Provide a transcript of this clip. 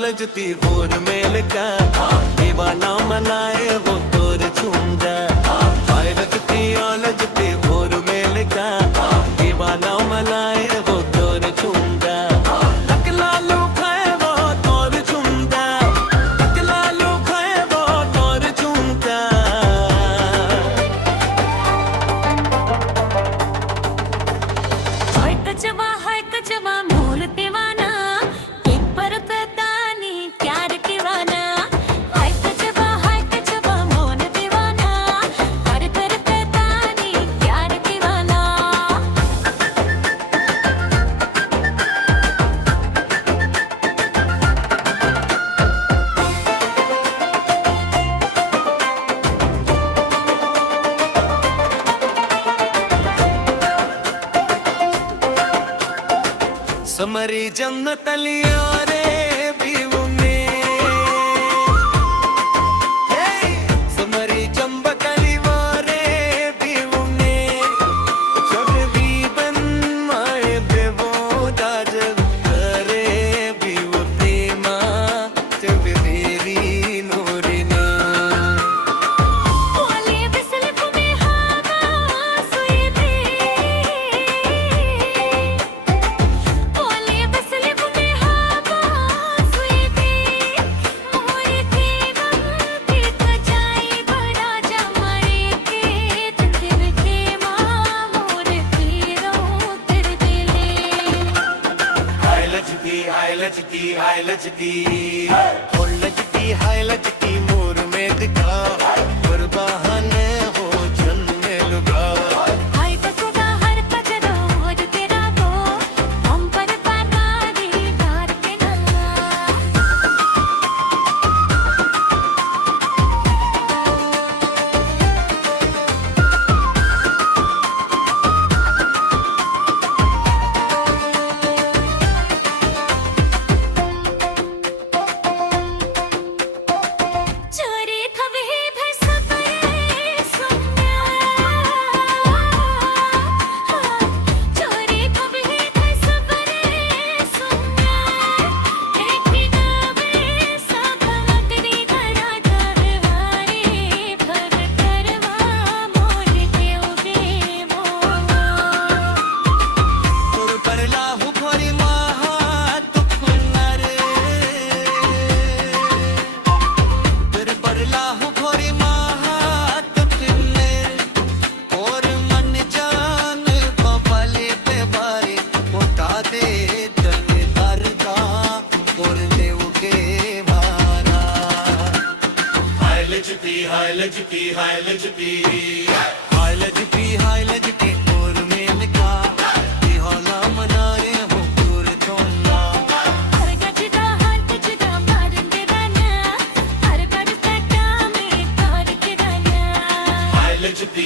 लजती भोर मेल का दीवाना मनाए वो तोर झूम जाए। लजती भोर मेल का दीवाना मनाए वो तोर झूम जाए। लालू खाए वो तोर झूम जाए। लालू खाए वो तोर झूम जाए। हाय कचवा मोर दीवाना समरी जन्नत लिया रे बीवू में समरी चंबक लिवारे बीवू में जब भी बन माए देवो दाज करे बीवू प्रेमा जब मेरी नूरी ने ओले बिसल कुमे हावा सुई दे लजती मोर में दिखा पर बहाने हो जन्मे लुगा। हाय कचवा हर कचरा और तेरा वो हम पर पानी डार के नला। लजती और मेल का दीवाना मनाए हो तोर झूम जाए। हर कचरा मार दे दाना हर कर पैटा में तार के दाना। हाय लजती